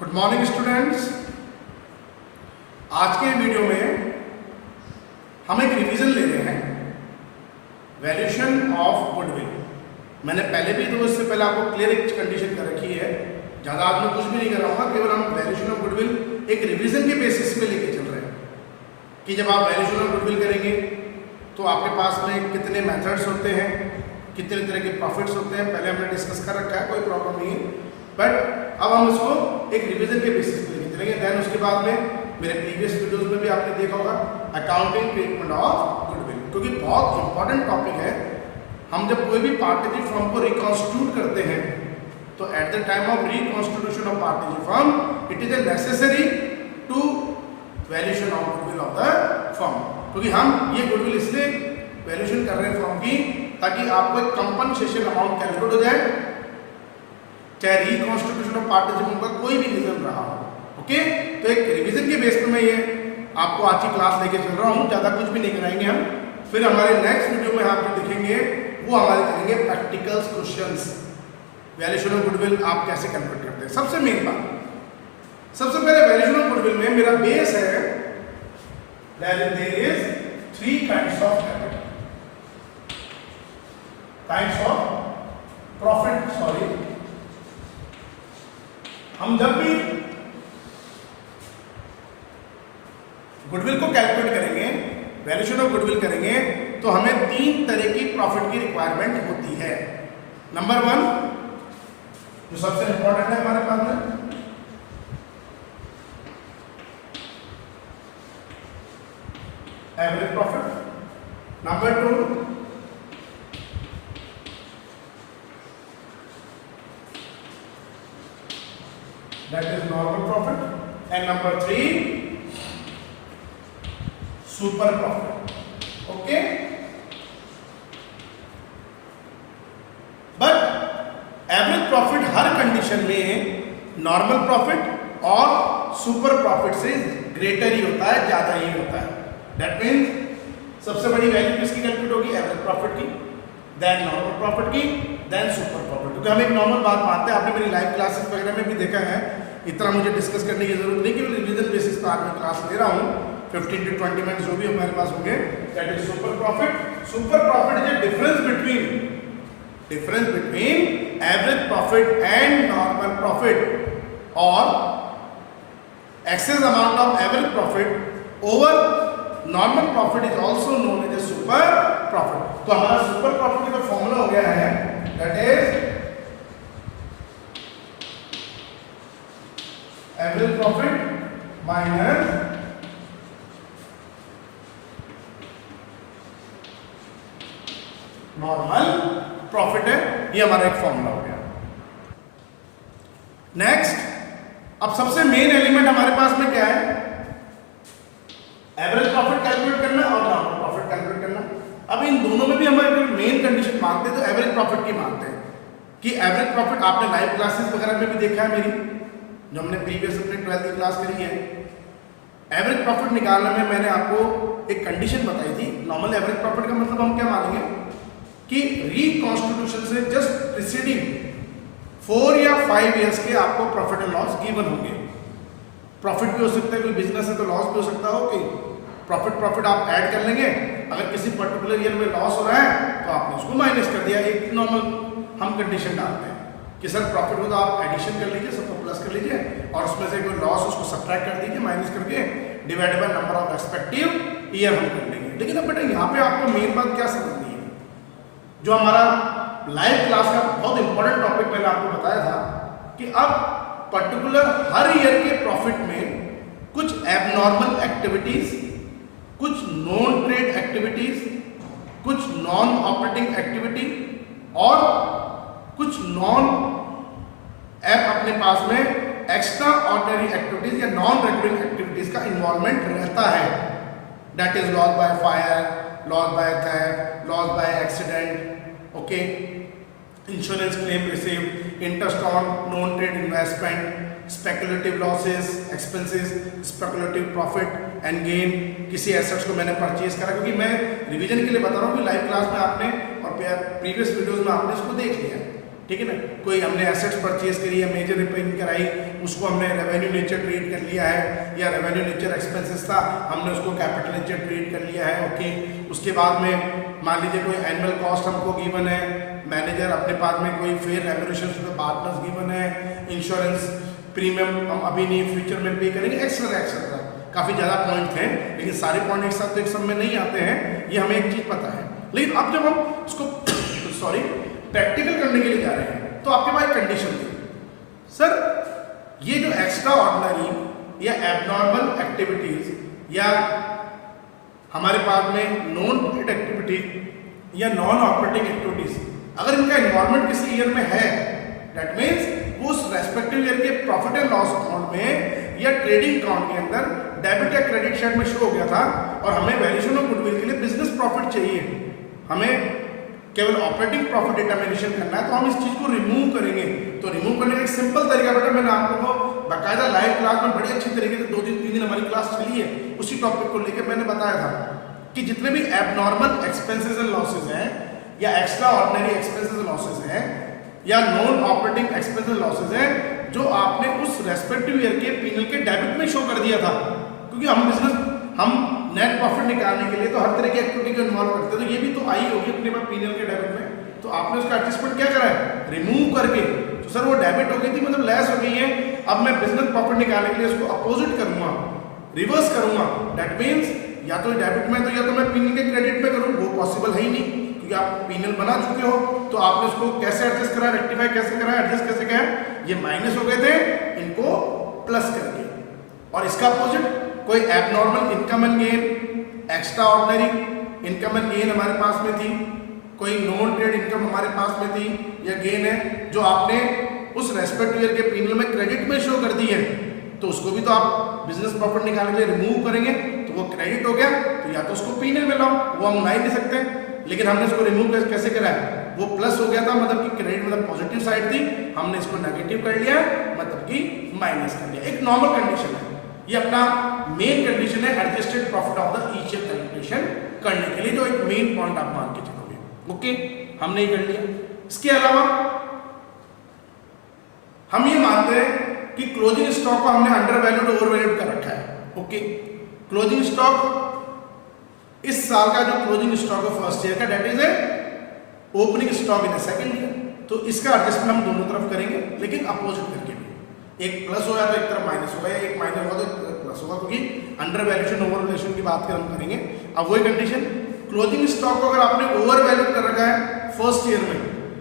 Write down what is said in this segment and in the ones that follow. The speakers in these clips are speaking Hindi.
Good morning students. आज के वीडियो में हम एक रिवीजन ले रहे हैं वैल्यूएशन ऑफ गुडविल। मैंने पहले भी तो इससे पहले आपको क्लियर एक कंडीशन कर रखी है, ज़्यादा आज मैं कुछ भी नहीं कर रहा हूँ, केवल हम वैल्यूएशन ऑफ गुडविल एक रिवीजन के बेसिस पे लेके चल रहे हैं कि जब आप वैल्यूएशन ऑफ गुडविल करेंगे तो आपके पास में कितने मेथड्स होते हैं, कितने तरह के प्रॉफिट्स होते हैं, पहले हमने डिस्कस कर रखा है, कोई प्रॉब्लम नहीं है। बट अब हम इसको एक रिवीजन के बेसिस पे लेके चलेंगे। देन उसके बाद में मेरे प्रीवियस वीडियोस में भी आपने देखा होगा अकाउंटिंग ट्रीटमेंट ऑफ गुडविल, क्योंकि बहुत इंपॉर्टेंट टॉपिक है। हम जब कोई भी पार्टनरशिप फर्म को रिकॉन्स्टिट्यूट करते हैं तो at the time of reconstitution of partnership firm it is a necessary to valuation of goodwill of the firm, क्योंकि हम ये गुडविल इसलिए वैल्यूएशन कर रहे हैं फर्म की ताकि आपको एक कंपनसेशन अमाउंट कैलकुलेट हो जाए, चाहे रिकॉन्स्टिट्यूशन ऑफ पार्टनरशिप का कोई भी रीजन रहा हो। ओके, तो एक रिवीजन के बेस पर मैं ये आपको आज की क्लास लेके चल रहा हूँ, ज़्यादा कुछ भी नहीं कराएंगे हम। फिर हमारे नेक्स्ट वीडियो में आप जो देखेंगे वो हमारे करेंगे practical questions, valuation of goodwill आप कैसे कैलकुलेट करते हैं। सबसे मेन बात, सबसे पहले वैल्यूएशन ऑफ गुडविल में मेरा बेस है there is 3 kinds of profit. Sorry, हम जब भी गुडविल को कैलकुलेट करेंगे, वैल्यूएशन ऑफ गुडविल करेंगे, तो हमें 3 तरह की प्रॉफिट की रिक्वायरमेंट होती है। नंबर 1 जो सबसे इंपॉर्टेंट है हमारे पास में, average profit. Number 2 that is normal profit, and number 3 super profit. Okay, but average profit her condition में नॉर्मल प्रॉफिट और सुपर प्रॉफिट से ग्रेटर ही होता है, ज्यादा ही होता है। दैट मीन्स सबसे बड़ी वैल्यू किसकी कैलकुलेट होगी? एवरेज प्रॉफिट की, देन नॉर्मल प्रॉफिट की, देन सुपर प्रॉफिट। क्योंकि हम एक नॉर्मल बात मानते हैं, आपने मेरी लाइव क्लासेस वगैरह में भी देखा है, इतना मुझे डिस्कस करने की जरूरत नहीं, केवल रिवीजन बेसिस पर आज मैं क्लास ले रहा हूँ। 15 to 20 मिनट जो भी हमारे पास होंगे, that is super profit. Super profit is a difference between average profit and normal profit, और excess amount of average profit over normal profit is also known as a super profit. तो हमारा सुपर प्रॉफिट का फॉर्मूला हो गया है, that is average profit minus normal profit है। ये हमारा एक फॉर्मूला हो गया। नेक्स्ट, अब सबसे मेन एलिमेंट हमारे पास में क्या है? एवरेज प्रॉफिट कैलकुलेट करना और नॉर्मल प्रॉफिट कैलकुलेट करना। अब इन दोनों में भी हम अगर मेन कंडीशन मांगते हैं तो एवरेज प्रॉफिट की मांगते हैं कि एवरेज प्रॉफिट आपने लाइव क्लासेस वगैरह में भी देखा है मेरी, जो हमने प्रीवियस अपनी 12th की क्लास करी है। एवरेज प्रॉफिट निकालने में मैंने आपको एक कंडीशन बताई थी। नॉर्मल एवरेज प्रॉफिट का मतलब हम क्या मानेंगे कि रिकॉन्स्टिट्यूशन से जस्ट प्रीसीडिंग 4 या 5 इयर्स के आपको प्रॉफिट एंड लॉस गिवन होंगे। प्रॉफिट भी हो सकता है, कोई बिजनेस है तो लॉस भी हो सकता हो कि प्रॉफिट आप ऐड कर लेंगे। अगर किसी पर्टिकुलर ईयर में लॉस हो रहा है तो आपने उसको माइनस कर दिया। एक नॉर्मल हम कंडीशन डालते हैं कि सर प्रॉफिट हो तो आप एडिशन कर लीजिए, सबको प्लस कर लीजिए, और उसमें से कोई लॉस उसको सब्ट्रैक्ट कर दीजिए, माइनस करके divide by number of respective year हम कर लेंगे। लेकिन अब बेटा यहाँ पे आपको मेन बात क्या समझनी है, जो हमारा लाइव क्लास का बहुत इंपॉर्टेंट टॉपिक मैंने आपको बताया था कि अब पर्टिकुलर हर ईयर के प्रॉफिट में कुछ एबनॉर्मल एक्टिविटीज, कुछ नॉन ट्रेड एक्टिविटीज, कुछ नॉन ऑपरेटिंग एक्टिविटी और कुछ नॉन अपने पास में एक्स्ट्रा ऑर्डिनरी एक्टिविटीज या नॉन रेगुलर एक्टिविटीज का इन्वॉल्वमेंट रहता है। That is loss by fire, loss by theft, loss by accident, okay, insurance claim receive, interest on non trade investment, speculative losses, expenses, speculative profit and gain, किसी एसेट्स को मैंने परचेज करा। क्योंकि मैं रिवीजन के लिए बता रहा हूँ कि लाइव क्लास में आपने और प्रीवियस वीडियोस में आपने इसको देख लिया, ठीक है ना। कोई हमने एसेट्स परचेज करी है, मेजर रिपेयरिंग कराई, उसको हमने रेवेन्यू नेचर ट्रीट कर लिया है, या रेवेन्यू नेचर एक्सपेंसेस था हमने उसको कैपिटल नेचर ट्रीट कर लिया है, ओके। उसके बाद में मान लीजिए कोई एनुअल कॉस्ट हमको गिवन है, मैनेजर अपने पास में कोई fair remuneration to the partners given है, इंश्योरेंस प्रीमियम हम अभी नहीं फ्यूचर में पे करेंगे, एक्सेट्रा एक्सेट्रा। काफ़ी ज़्यादा पॉइंट हैं, लेकिन सारे पॉइंट एक साथ तो एक सब में नहीं आते हैं, ये हमें एक चीज़ पता है। लेकिन अब जब हम उसको सॉरी प्रैक्टिकल करने के लिए जा रहे हैं, तो आपके पास कंडीशन थी, सर ये जो एक्स्ट्रा ऑर्डिनरी या एबनॉर्मल एक्टिविटीज या हमारे पास में नॉन ऑपरेटिंग एक्टिविटी या नॉन ऑपरेटिंग एक्टिविटीज, अगर इनका इन्वॉल्वमेंट किसी ईयर में है, दैट मीन्स उस रेस्पेक्टिव ईयर के प्रॉफिट एंड लॉस अकाउंट में या ट्रेडिंग अकाउंट के अंदर डेबिट या क्रेडिट साइड में शो हो गया था, और हमें वैल्यूएशन ऑफ गुडविल के लिए बिजनेस प्रॉफिट चाहिए, हमें केवल ऑपरेटिंग प्रॉफिट डिटर्मिनेशन करना है, तो हम इस चीज को रिमूव करेंगे। तो रिमूव करने का एक सिंपल तरीका बेटा, मैंने आप लोगों को बाकायदा लाइव क्लास में बड़ी अच्छी तरीके से 2 दिन 3 दिन हमारी क्लास चली है, उसी टॉपिक को लेकर मैंने बताया था कि जितने भी एबनॉर्मल एक्सपेंसेस एंड लॉसेज हैं, या extra ordinary expenses and losses हैं, या non operating expenses and losses हैं, जो आपने उस रेस्पेक्टिव ईयर के पीएनएल के डेबिट में शो कर दिया था, क्योंकि हम नेट प्रॉफिट निकालने के लिए तो हर तरह की एक्टिविटी को इन्वॉल्व करते हैं, तो ये भी तो आई होगी अपने पास पीएनएल के डेबिट में, तो आपने उसका एडजस्टमेंट क्या करा है, रिमूव करके। तो सर वो डेबिट हो गई थी, मतलब लेस हो गई है, अब मैं बिजनेस प्रॉफिट निकालने के लिए उसको अपोजिट करूंगा, रिवर्स करूंगा, दैट मीन्स या तो डेबिट में, तो या तो मैं पीएनएल के क्रेडिट में करूँ, वो पॉसिबल है ही नहीं, क्योंकि आप पीएनएल बना चुके हो, तो आपने उसको कैसे एडजस्ट करा, रेक्टिफाई कैसे करा, एडजस्ट कैसे किया, ये माइनस हो गए थे, इनको प्लस करके। और इसका अपोजिट कोई abnormal income and gain, extra ordinary income and gain हमारे पास में थी, कोई नॉन ट्रेड इनकम हमारे पास में थी या गेन है, जो आपने उस रेस्पेक्टिव ईयर के पीएनएल में क्रेडिट में शो कर दी है, तो उसको भी तो आप बिजनेस प्रॉफिट निकालने के लिए रिमूव करेंगे, तो वो क्रेडिट हो गया, तो या तो उसको पीएनएल में लाओ, वो हम ला ही नहीं सकते, लेकिन हमने इसको रिमूव कैसे करा है, वो प्लस हो गया था, मतलब कि क्रेडिट मतलब पॉजिटिव साइड थी, हमने इसको नेगेटिव कर लिया, मतलब कि माइनस कर लिया। एक नॉर्मल कंडीशन है, ये अपना मेन कंडीशन है adjusted profit of the each year calculation करने के लिए, जो एक मेन पॉइंट आप मान के चलोगे, ओके। हमने ये कर लिया। इसके अलावा हम ये मानते हैं कि क्लोजिंग स्टॉक को हमने अंडर वैल्यूड ओवर वैल्यूड कर रखा है, ओके। क्लोजिंग स्टॉक इस साल का जो क्लोजिंग स्टॉक है फर्स्ट ईयर का, that is a opening stock in the second year, तो इसका एडजस्टमेंट हम दोनों तरफ करेंगे, लेकिन अपोजिट करके भी, एक प्लस होगा तो एक तरफ माइनस होगा, एक माइनस होगा तो एक तरफ प्लस होगा, क्योंकि अंडर वैल्यूएशन ओवर वैल्यूएशन की बात हम करेंगे। अब वही कंडीशन, क्लोजिंग स्टॉक को अगर आपने ओवर वैल्यू कर रखा है फर्स्ट ईयर में,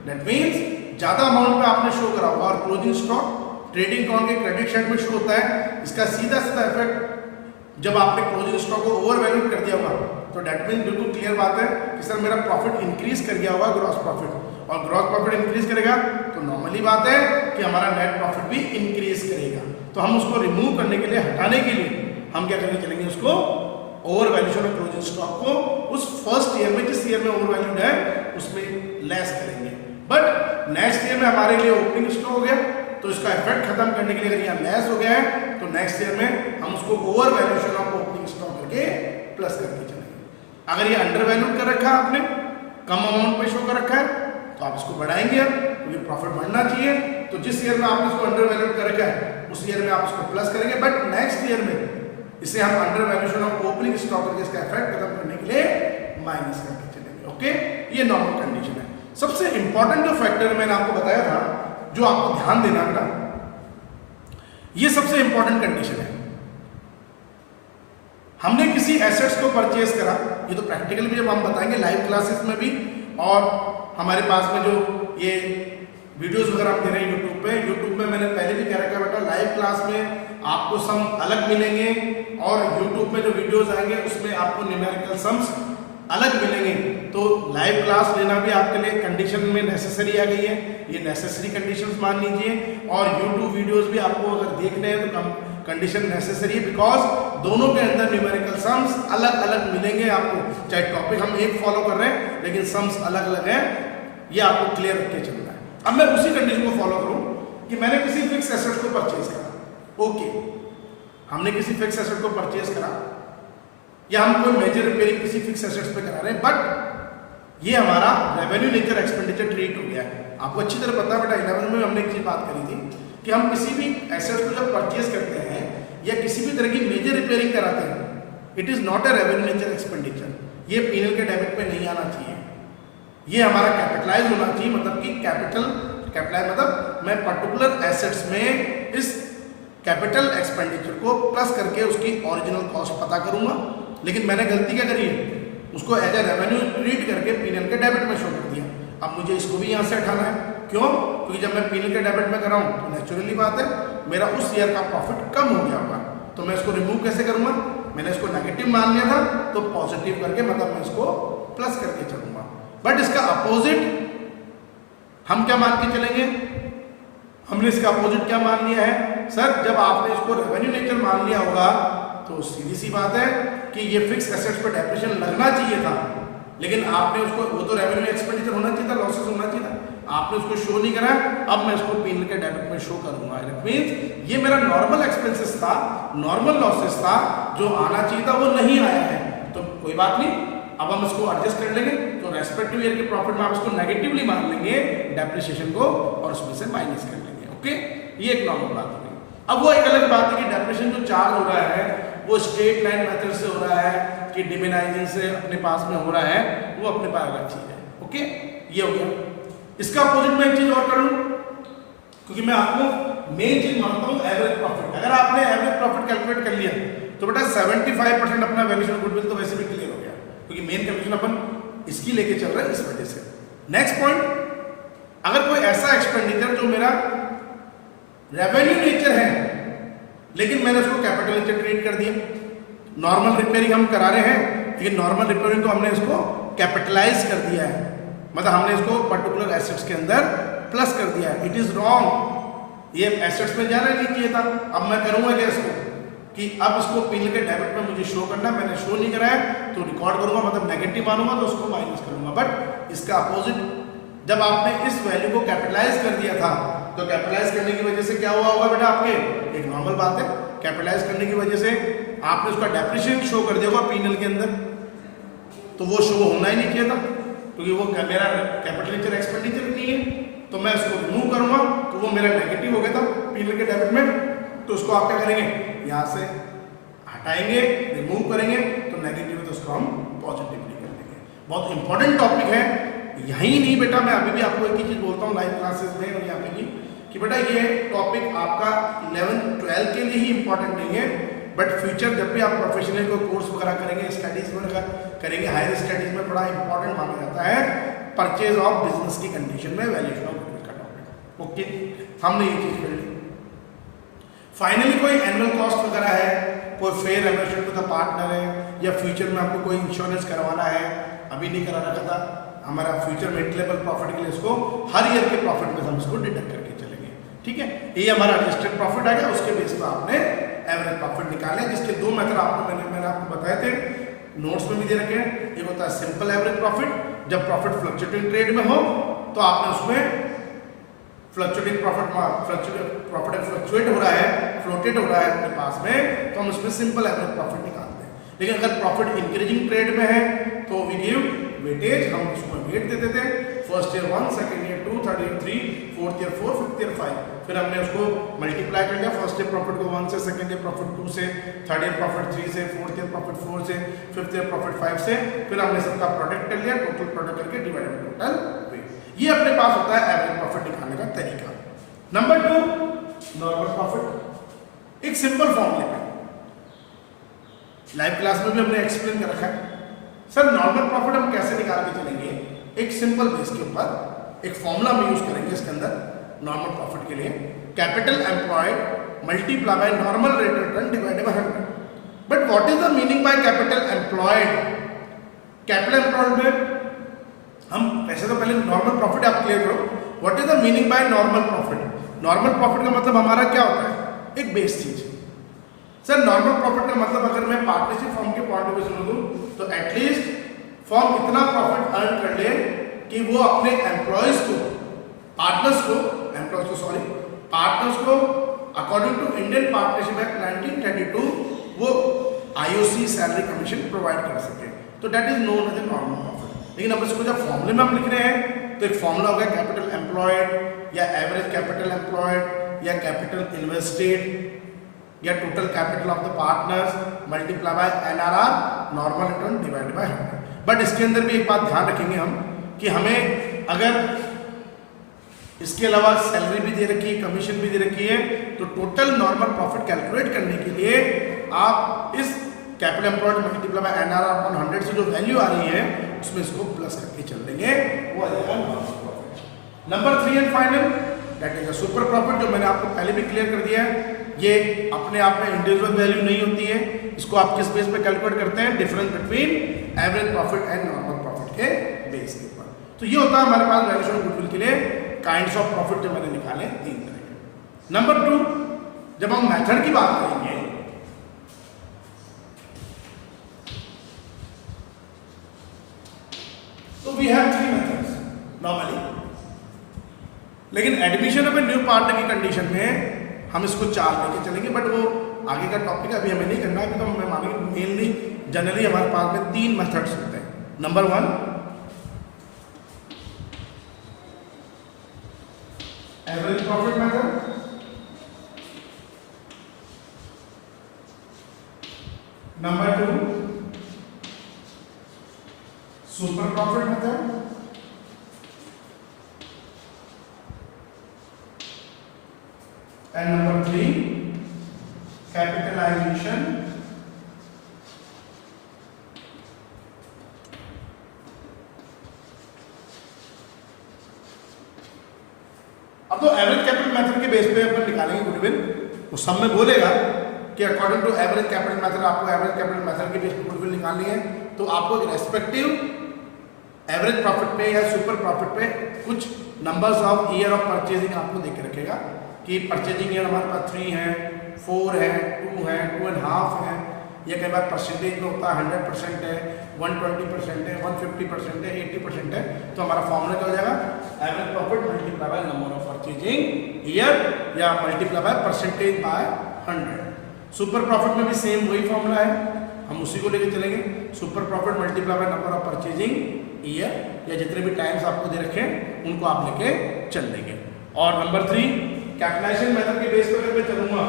दैट मीन्स ज्यादा अमाउंट पे आपने शो करा होगा, और क्लोजिंग स्टॉक ट्रेडिंग अकाउंट के क्रेडिट साइड में शो होता है, इसका सीधा सीधा इफेक्ट जब आपने क्लोजिंग स्टॉक को ओवर वैल्यू कर दिया होगा, तो दैट मीन्स बिल्कुल क्लियर बात है कि सर मेरा प्रॉफिट इंक्रीज कर गया होगा, ग्रॉस प्रॉफिट, और ग्रॉस प्रॉफिट इंक्रीज करेगा तो नॉर्मली बात है कि हमारा नेट प्रॉफिट भी इंक्रीज करेगा। तो हम उसको रिमूव करने के लिए, हटाने के लिए हम क्या करने चलेंगे, उसको over valuation of closing stock को उस फर्स्ट ईयर में, जिस ईयर में ओवर वैल्यूड है उसमें लेस करेंगे, बट नेक्स्ट ईयर में हमारे लिए ओपनिंग स्टॉक हो गया, तो इसका इफेक्ट खत्म करने के लिए अगर यहाँ लेस हो गया है, तो नेक्स्ट ईयर में हम उसको over valuation of opening stock करके प्लस करके चलेंगे। अगर ये अंडर वैल्यूड कर रखा है आपने, कम अमाउंट पे शो कर रखा है, तो आप इसको बढ़ाएंगे, क्योंकि प्रॉफिट बढ़ना चाहिए, तो जिस ईयर में आपने इसको अंडर वैल्यूड कर रखा है उस ईयर में आप इसको प्लस करेंगे, बट नेक्स्ट ईयर में इसे हम under valuation of opening stock करके इसका इफेक्ट खत्म करने के लिए माइनस करके चलेंगे, ओके। ये नॉर्मल कंडीशन है। सबसे इंपॉर्टेंट जो फैक्टर मैंने आपको बताया था, जो आपको ध्यान देना था, ये सबसे इंपॉर्टेंट कंडीशन है। हमने किसी एसेट्स को परचेज करा, ये तो प्रैक्टिकल भी जब हम बताएंगे लाइव क्लासेस में भी, और हमारे पास में जो ये वीडियोस वगैरह हम दे रहे हैं यूट्यूब में मैंने पहले भी कह रखा है बेटा, लाइव क्लास में आपको सम अलग मिलेंगे, और यूट्यूब में जो वीडियोस आएंगे उसमें आपको न्यूमेरिकल सम्स अलग मिलेंगे। तो लाइव क्लास लेना भी आपके लिए कंडीशन में नेसेसरी आ गई है, ये नेसेसरी कंडीशंस मान लीजिए, और यूट्यूब वीडियोस भी आपको अगर देखने हैं तो कंडीशन नेसेसरी है, बिकॉज दोनों के अंदर न्यूमेरिकल सम्स अलग अलग मिलेंगे आपको, चाहे टॉपिक हम एक फॉलो कर रहे हैं लेकिन सम्स अलग अलग हैं, ये आपको क्लियर रख के चलना है। अब मैं उसी कंडीशन को फॉलो करूं कि मैंने किसी फिक्स एसेट को परचेज करा, ओके, हमने किसी फिक्स एसेट को परचेज करा, या हम कोई मेजर रिपेयरिंग किसी फिक्स एसेट्स पे करा रहे हैं, बट ये हमारा रेवेन्यू नेचर एक्सपेंडिचर ट्रीट हो गया है। आपको अच्छी तरह पता है बेटा 11 में हमने एक चीज बात करी थी कि हम किसी भी एसेट को जब परचेज करते हैं या किसी भी तरह की मेजर रिपेयरिंग कराते हैं, it is not a revenue nature expenditure. ये पीएनएल के डेबिट पे नहीं आना चाहिए, ये हमारा कैपिटलाइज होना चाहिए। मतलब कि कैपिटलाइज मतलब मैं पर्टिकुलर एसेट्स में इस कैपिटल एक्सपेंडिचर को प्लस करके उसकी ओरिजिनल कॉस्ट पता करूंगा, लेकिन मैंने गलती क्या करी है, उसको एज ए रेवेन्यू ट्रीट करके पीएनएल के डेबिट में शो कर दिया। अब मुझे इसको भी यहाँ से हटाना है, क्यों? क्योंकि जब मैं पीएनएल के डेबिट में कर रहा हूँ तो नेचुरली बात है मेरा उस ईयर का प्रॉफिट कम हो गया होगा, तो मैं इसको रिमूव कैसे करूंगा? मैंने इसको नेगेटिव मान लिया था तो पॉजिटिव करके मतलब मैं इसको प्लस करके चलूंगा। बट इसका अपोजिट हम क्या मान के चलेंगे? हमने इसका अपोजिट क्या मान लिया है? सर जब आपने इसको रेवेन्यू नेचर मान लिया होगा तो सीधी सी बात है कि ये फिक्स एसेट्स पर डेप्रिसिएशन लगना चाहिए था, लेकिन आपने उसको, वो तो रेवेन्यू एक्सपेंडिचर होना चाहिए था, लॉसेस होना चाहिए था, आपने उसको शो नहीं करा। अब मैं इसको पीएनएल के डेबिट में शो करूंगा। इट मींस ये मेरा नॉर्मल एक्सपेंसेस था, नॉर्मल लॉसेस था, जो आना चाहिए था वो नहीं आया है, तो कोई बात नहीं, अब हम इसको एडजस्ट कर लेंगे। तो रेस्पेक्टिव ईयर के प्रॉफिट में आप इसको नेगेटिवली मान लेंगे डेप्रिसिएशन को और उसमें से माइनस कर लेंगे। ओके, ये एक नॉर्मल बात हो गई। अब वो एक अलग बात है कि डेप्रिसिएशन जो चार्ज हो रहा है वो स्ट्रेट लाइन मेथड से हो रहा है कि डिमिनाइजिंग से अपने पास में हो रहा है, वो अपने पास अलग चीज है। ओके, ये हो गया। इसका अपोजिट मैं एक चीज और कर लूं, क्योंकि मैं आपको मेन चीज मानता हूं एवरेज प्रॉफिट। अगर आपने एवरेज प्रॉफिट कैलकुलेट कर लिया तो बेटा 75% अपना वैल्यूएशन गुडविल तो वैसे भी क्लियर हो गया, क्योंकि मेन कैलकुलेशन अपन इसकी लेके चल रहा है इस वजह से। नेक्स्ट पॉइंट, अगर कोई ऐसा एक्सपेंडिचर जो मेरा रेवेन्यू नेचर है लेकिन मैंने उसको कैपिटल नेचर ट्रीट कर दिया, नॉर्मल रिपेयरिंग हम करा रहे हैं लेकिन नॉर्मल रिपेयरिंग को हमने इसको कैपिटलाइज कर दिया है, मतलब हमने इसको पर्टिकुलर एसेट्स के अंदर प्लस कर दिया है। इट इज रॉन्ग, ये एसेट्स में जाना नहीं चाहिए था। अब मैं करूंगा क्या इसको कि अब इसको पीएनएल के डेबिट में मुझे शो करना, मैंने शो नहीं कराया तो रिकॉर्ड करूंगा, मतलब नेगेटिव मानूंगा तो उसको माइनस करूंगा। बट इसका अपोजिट, जब आपने इस वैल्यू को कैपिटलाइज कर दिया था तो कैपिटलाइज करने की वजह से क्या हुआ होगा बेटा? आपके एक नॉर्मल बात है, कैपिटलाइज करने की वजह से आपने उसका डेप्रिसिएशन शो कर दिया होगा पीएनएल के अंदर, तो वो शो होना ही नहीं चाहिए था क्योंकि वो मेरा कैपिटल नेचर एक्सपेंडिचर नहीं है। तो मैं उसको रिमूव करूंगा तो वो मेरा नेगेटिव हो गया था पीएनएल के डेबिट में, तो उसको आप क्या करेंगे? यहाँ से हटाएंगे, रिमूव करेंगे, तो नेगेटिव है तो उसको हम पॉजिटिवली कर देंगे। बहुत इंपॉर्टेंट टॉपिक है। यही नहीं बेटा, मैं अभी भी आपको एक ही चीज बोलता हूँ लाइव क्लासेस में और यहाँ पे भी कि बेटा ये टॉपिक आपका 11-12 के लिए ही इंपॉर्टेंट नहीं है, बट फ्यूचर जब भी आप प्रोफेशनल को कोर्स वगैरह करेंगे, स्टडीज वगैरह करेंगे, हायर स्टडीज में बड़ा इंपॉर्टेंट माना जाता है परचेज ऑफ बिजनेस की कंडीशन में वैल्यूएशन ऑफ गुडविल का टॉपिक। ओके, हमने ये चीज कर ली। फाइनली कोई एनुअल कॉस्ट वगैरह है, कोई fair valuation to the partner है, या फ्यूचर में आपको कोई इंश्योरेंस करवाना है, अभी नहीं करा रखा था, हमारा फ्यूचर में लेवल प्रॉफिट के लिए इसको हर ईयर के प्रॉफिट में हम इसको डिडक्ट करके चलेंगे। ठीक है, ये हमारा रजिस्टर्ड प्रॉफिट आ गया। उसके बेस पर आपने एवरेज प्रॉफिट निकाले, जिसके दो मेथड आपको मैंने आपको बताए थे, नोट्स में भी दे रखे हैं। एक होता है सिंपल एवरेज प्रॉफिट, जब प्रॉफिट फ्लक्चुएटिंग ट्रेड में हो तो आपने उसमें फ्लक्चुएटिंग प्रॉफिट फ्लक्चुएट हो रहा है, फ्लोटेड हो रहा है अपने पास में, तो हम उसमें सिंपल एवरेज प्रॉफिट निकालते हैं। लेकिन अगर प्रॉफिट इंक्रीजिंग ट्रेड में है तो वी गिव वेटेज, हम उसमें वेट देते थे, first year 1, second year 2, third year 3, fourth year 4, fifth year 5, फिर हमने उसको मल्टीप्लाई कर लिया, फर्स्ट ईयर प्रॉफिट को 1 से, सेकंड ईयर प्रॉफिट 2 से, थर्ड ईयर प्रॉफिट 3 से, फोर्थ ईयर प्रॉफिट 4 से, फिफ्थ ईयर प्रॉफिट 5 से, फिर हमने सबका प्रोडक्ट कर लिया, टोटल प्रोडक्ट करके डिवाइड बाय टोटल वेट। ये अपने पास होता है एवरेज प्रॉफिट निकालने का तरीका। Number 2, normal profit. एक सिंपल फॉर्मूले पे लाइव क्लास में भी हमने एक्सप्लेन कर रखा है। सर नॉर्मल प्रॉफिट हम कैसे निकाल के चलेंगे? एक सिंपल बेस के ऊपर एक फॉर्मूला हम यूज करेंगे इसके अंदर नॉर्मल प्रॉफिट के लिए, capital employed multiply by normal rate return divided by 100। But what is the meaning by capital employed? Capital employed में हम वैसे तो पहले नॉर्मल प्रॉफिट आप क्लियर करो, what is the meaning by normal profit? Normal profit का मतलब हमारा क्या होता है? एक बेस चीज। सर नॉर्मल प्रॉफिट का मतलब अगर मैं पार्टनरशिप फॉर्म के पॉइंट ऑफ व्यू से लूं तो एटलीस्ट फॉर्म इतना प्रॉफिट अर्न कर ले कि वो अपने एम्प्लॉयज को, पार्टनर्स को according to Indian partnership act 1932 वो IOC सैलरी कमीशन प्रोवाइड कर सके, तो that is known as a normal profit. लेकिन अब इसको जब फॉर्मूले में हम लिख रहे हैं तो एक फॉर्मूला होगा कैपिटल एम्प्लॉयड या एवरेज कैपिटल एम्प्लॉयड या कैपिटल इन्वेस्टेड या total capital of the partners multiply by NRR normal return divide by 100। But इसके अंदर भी एक बात ध्यान रखेंगे हम कि हमें अगर इसके अलावा सैलरी भी दे रखी है, कमीशन भी दे रखी है, तो टोटल नॉर्मल प्रॉफिट कैलकुलेट करने के लिए आप इस capital employed multiply by NRR upon 100 से जो वैल्यू आ रही है उसमें इसको प्लस करके चल देंगे, वो आ जाएगा normal profit. Number 3 and final that is a super profit, जो मैंने आपको पहले भी क्लियर कर दिया है। ये अपने आप में इंडिविजुअल वैल्यू नहीं होती है, इसको आप किस बेस पे कैलकुलेट करते हैं, difference between average profit and normal profit के बेस के ऊपर। तो ये होता है हमारे पास वैल्यूएशन ऑफ गुडविल के लिए काइंड्स ऑफ प्रॉफिट जो मैंने निकाले 3 तरह के। नंबर 2, जब हम मेथड की बात करेंगे तो वी हैव 3 मेथड्स नॉर्मली, लेकिन admission of a new partner की कंडीशन में हम इसको 4 लेके चलेंगे, बट वो आगे का टॉपिक अभी हमें नहीं करना है। अभी तो हमें मानेंगे मेनली जनरली हमारे पास में 3 मेथड्स होते हैं। Number 1 average profit method, number 2 super profit method, and number 3 capitalization अब तो एवरेज कैपिटल मेथड के बेस पे अपन निकालेंगे गुडविल। वो सब में बोलेगा कि according to average capital method आपको एवरेज कैपिटल मेथड के बेस पे गुडविल निकालनी है, तो आपको रेस्पेक्टिव एवरेज प्रॉफिट पे या सुपर प्रॉफिट पे कुछ numbers of year of purchasing आपको देके रखेगा कि परचेजिंग ईयर हमारे पास 3 है, 4 है, 2 है, 2.5 है, या कई बार परसेंटेज में होता है 100% है, 120% है, 150% है, 80% है। तो हमारा फॉर्मूला क्या हो जाएगा, average profit multiply by number of purchasing year या multiply by percentage by 100। Super profit में भी सेम वही फॉर्मूला है, हम उसी को लेके चलेंगे। Super profit multiply by number of purchasing year या जितने भी टाइम्स आपको दे रखे हैं उनको आप लेके चल देंगे। और नंबर 3 कैपिटलाइजेशन मेथड के बेस पर अगर मैं चलूंगा,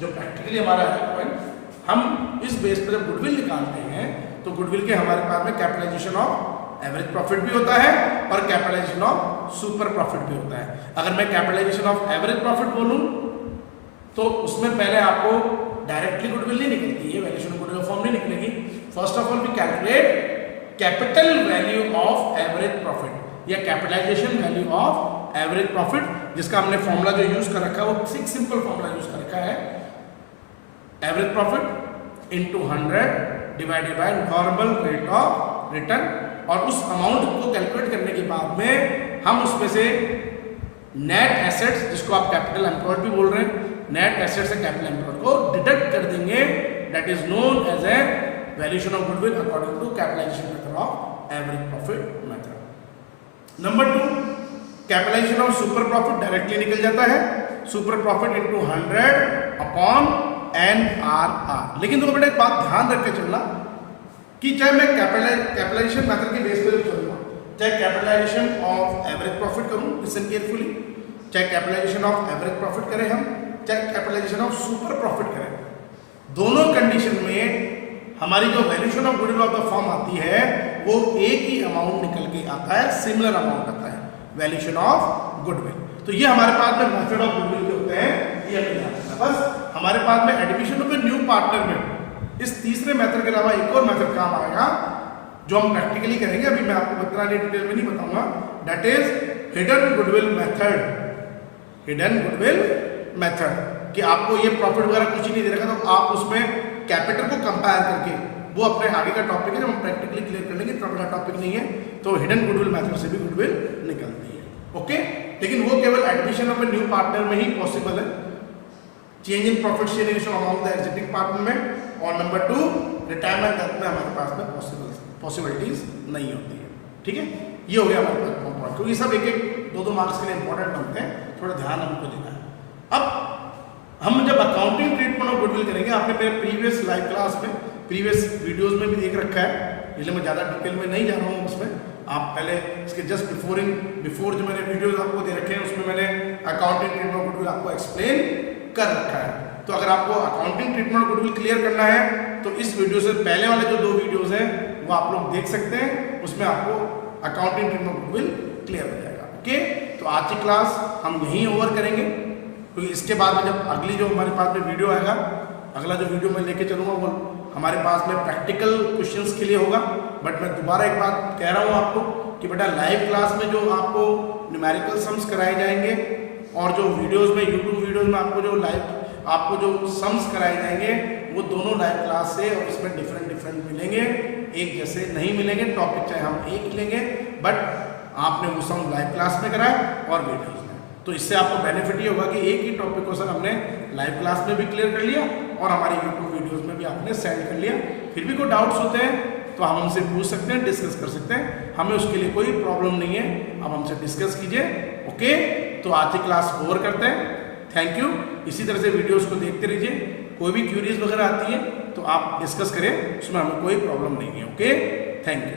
जो प्रैक्टिकली हमारा है पॉइंट, हम इस बेस पर जब गुडविल निकालते हैं तो गुडविल के हमारे पास में कैपिटलाइजेशन ऑफ एवरेज प्रॉफिट भी होता है और कैपिटलाइजेशन ऑफ सुपर प्रॉफिट भी होता है। अगर मैं कैपिटलाइजेशन ऑफ एवरेज प्रॉफिट बोलूं तो उसमें पहले आपको डायरेक्टली गुडविल नहीं निकलती है, वैल्यूएशन ऑफ गुडविल फॉर्म नहीं निकलेगी। First of all we calculate capital value of average profit या capitalization value of average profit, जिसका हमने फॉर्मूला जो यूज कर रखा है वो सिंपल फॉर्मूला यूज कर रखा है, average profit into 100 divided by normal rate of return. और उस अमाउंट को कैलकुलेट करने के बाद में हम उसमें से नेट एसेट्स, जिसको आप कैपिटल एम्प्लॉयड भी बोल रहे हैं, नेट एसेट्स से कैपिटल एम्प्लॉयड को डिडक्ट कर देंगे, that is known as a valuation of goodwill according to capitalization method of average profit method. Number 2 capitalization of super profit directly निकल जाता है, super profit into 100 upon NRR। लेकिन तो बेटा एक बात ध्यान रख के चलना कि चाहे मैं कैपिटलाइजेशन मेथड के बेस पर चलूंगा, चाहे कैपिटलाइजेशन ऑफ एवरेज प्रॉफिट करूं, लिसन केयरफुली, चाहे कैपिटलाइजेशन ऑफ एवरेज प्रॉफिट करें हम, चाहे कैपिटलाइजेशन ऑफ सुपर प्रॉफिट करें, दोनों कंडीशन में हमारी जो valuation of goodwill of the firm आती है वो एक ही अमाउंट निकल के आता है, सिमिलर अमाउंट आता है, वैल्यूएशन ऑफ गुडविल। तो ये हमारे पास में मेथड ऑफ गुडविल के होते हैं, ये हमें ध्यान रखना। बस हमारे पास में admission of a new partner में इस तीसरे मेथड के अलावा एक और मेथड काम आएगा जो हम प्रैक्टिकली करेंगे, अभी मैं आपको इतना डिटेल में नहीं बताऊंगा, that is hidden goodwill method. Hidden goodwill method कि आपको ये प्रॉफिट वगैरह कुछ ही नहीं दे रखा, तो आप उसमें कैपिटल को कंपेयर करके, वो अपने आगे का टॉपिक है जो हम प्रैक्टिकली क्लियर कर लेंगे, इतना बड़ा टॉपिक नहीं है। तो हिडन गुडविल मेथड से भी गुडविल निकलती है, ओके। लेकिन वो केवल admission of a new partner में ही पॉसिबल है, change in profit sharing ratio amount the existing partner में, और नंबर 2 रिटायरमेंट डेथ में हमारे पास में पॉसिबिलिटीज नहीं होती है, ठीक है। ये हो गया हमारे पास पॉइंट, क्योंकि सब एक एक 2-2 मार्क्स के लिए इंपॉर्टेंट बनते हैं, थोड़ा ध्यान हमको देना है। अब हम जब अकाउंटिंग ट्रीटमेंट ऑफ गुडविल करेंगे, आपने मेरे प्रीवियस लाइव क्लास में, प्रीवियस वीडियोस में भी देख रखा है, इसलिए मैं ज़्यादा डिटेल में नहीं जा रहा हूँ उसमें। आप पहले इसके जस्ट बिफोर जो मैंने वीडियोस आपको दे रखे हैं उसमें मैंने अकाउंटिंग ट्रीटमेंट गुडविल आपको एक्सप्लेन कर रखा है। तो अगर आपको अकाउंटिंग ट्रीटमेंट गुडविल क्लियर करना है तो इस वीडियो से पहले वाले जो 2 वीडियोस हैं वो आप लोग देख सकते हैं, उसमें आपको अकाउंटिंग ट्रीटमेंट गुडविल क्लियर हो जाएगा। ओके, तो आज की क्लास हम यहीं ओवर करेंगे, क्योंकि इसके बाद में जब अगली जो हमारे पास में वीडियो आएगा, अगला जो वीडियो मैं लेके चलूँगा वो हमारे पास में प्रैक्टिकल क्वेश्चंस के लिए होगा। बट मैं दोबारा एक बात कह रहा हूँ आपको कि बेटा लाइव क्लास में जो आपको न्यूमेरिकल सम्स कराए जाएंगे और जो वीडियोस में यूट्यूब वीडियोस में आपको जो सम्स कराए जाएंगे वो दोनों लाइव क्लास से और इसमें डिफरेंट मिलेंगे, एक जैसे नहीं मिलेंगे। टॉपिक चाहे हम एक ही लेंगे, बट आपने वो सम लाइव क्लास में कराया और वीडियोस में, तो इससे आपको बेनिफिट ये होगा कि एक ही टॉपिक को सर हमने लाइव क्लास में भी क्लियर कर लिया और हमारे यूट्यूब वीडियोस में भी आपने सेंड कर लिया। फिर भी कोई डाउट्स होते हैं तो आप हमसे पूछ सकते हैं, डिस्कस कर सकते हैं, हमें उसके लिए कोई प्रॉब्लम नहीं है, आप हमसे डिस्कस कीजिए। ओके, तो आज की क्लास ओवर करते हैं। Thank you. इसी तरह से वीडियोस को देखते रहिए, कोई भी क्यूरीज वगैरह आती है तो आप डिस्कस करें, उसमें हमें कोई प्रॉब्लम नहीं है। Okay, thank you.